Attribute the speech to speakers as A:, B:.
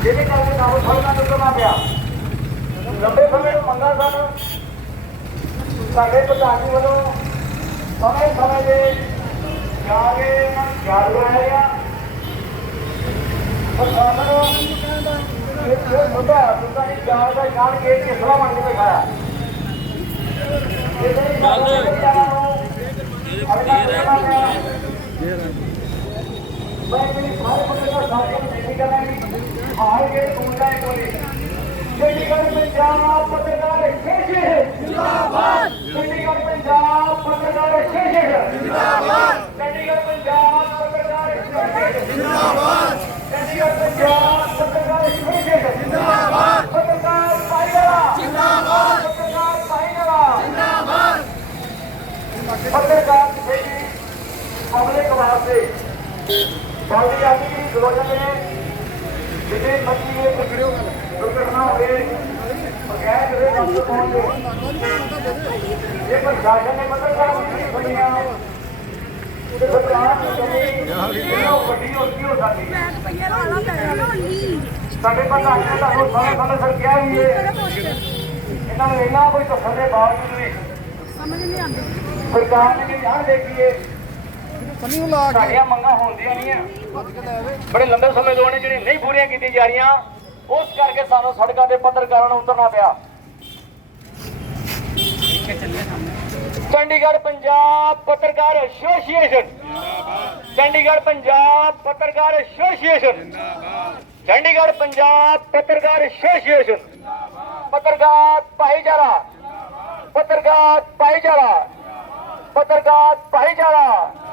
A: ਜਿਹਦੇ ਕਰਕੇ ਸਾਨੂੰ ਸੜਕਾਂ ਤੇ ਉਤਰਨਾ ਪਿਆ। ਲੰਬੇ ਸਮੇਂ ਤੋਂ ਮੰਗਾਂ ਸਨ, ਸਾਡੇ ਪ੍ਰਧਾਨ ਜੀ ਵੱਲੋਂ ਸਮੇਂ ਦੇ ਜਾ ਕੇ ਯਾਦ ਕਰਾਇਆ ਗਿਆ। ਪ੍ਰਸ਼ਾਸਨ ਇਹ ਮੁੱਦਾ ਸੁਣਦਾ ਨਹੀਂ ਜਾਣ ਦਾ ਜਾਣ ਕੇ ਕਿਸਲਾ ਬਣ ਕੇ ਦਿਖਾਇਆ। चंडीगढ़ पंजाब पत्रकार जिंदाबाद, चंडीगढ़ पंजाब पत्रकार जिंदाबाद, चंडीगढ़ पंजाब पत्रकार जिंदाबाद, चंडीगढ़ पंजाब पत्रकार जिंदाबाद, पत्रकार भाईचारा जिंदाबाद, पत्रकार भाईचारा जिंदाबाद। पत्रकार पब्लिक वास्ते बाकी आदमी की जरूरत है। जिसे मछली दुर्घटना हुई बगैर किसी डॉक्टर पहुंचे ये प्रशासन ने पत्रकार बनिया सरकार वड्डी होती हो सकती है। ਸਾਡੇ ਪ੍ਰਧਾਨ ਨੇ ਤੁਹਾਨੂੰ ਸਮੇਂ ਸਿਰ ਕਿਹਾ ਵੀ ਇਹਨਾਂ ਨੂੰ ਇੰਨਾ ਕੋਈ ਦੱਸਣ ਦੇ ਬਾਵਜੂਦ ਵੀ ਸਮਝ ਨਹੀਂ ਆਉਂਦੀ ਸਰਕਾਰ ਨੇ ਯਾਰ ਦੇਖੀਏ ਸਾਡੀਆਂ ਮੰਗਾਂ ਹੁੰਦੀਆਂ ਨਹੀਂ ਬੜੇ ਲੰਬੇ ਸਮੇਂ ਤੋਂ ਨੇ ਜਿਹੜੀਆਂ ਨਹੀਂ ਪੂਰੀਆਂ ਕੀਤੀਆਂ ਜਾ ਰਹੀਆਂ, ਉਸ ਕਰਕੇ ਸਾਨੂੰ ਸੜਕਾਂ ਤੇ ਪੱਤਰਕਾਰਾਂ ਨੂੰ ਉਤਰਨਾ ਪਿਆ। ਚੰਡੀਗੜ੍ਹ ਪੰਜਾਬ ਪੱਤਰਕਾਰ ਐਸੋਸੀਏਸ਼ਨ, ਚੰਡੀਗੜ੍ਹ ਪੰਜਾਬ ਪੱਤਰਕਾਰ ਐਸੋਸੀਏਸ਼ਨ, ਚੰਡੀਗੜ੍ਹ ਪੰਜਾਬ ਪੱਤਰਕਾਰ ਐਸੋਸੀਏਸ਼ਨ, ਪੱਤਰਕਾਰ ਭਾਈਚਾਰਾ, ਪੱਤਰਕਾਰ ਭਾਈਚਾਰਾ, ਪੱਤਰਕਾਰ ਭਾਈਚਾਰਾ।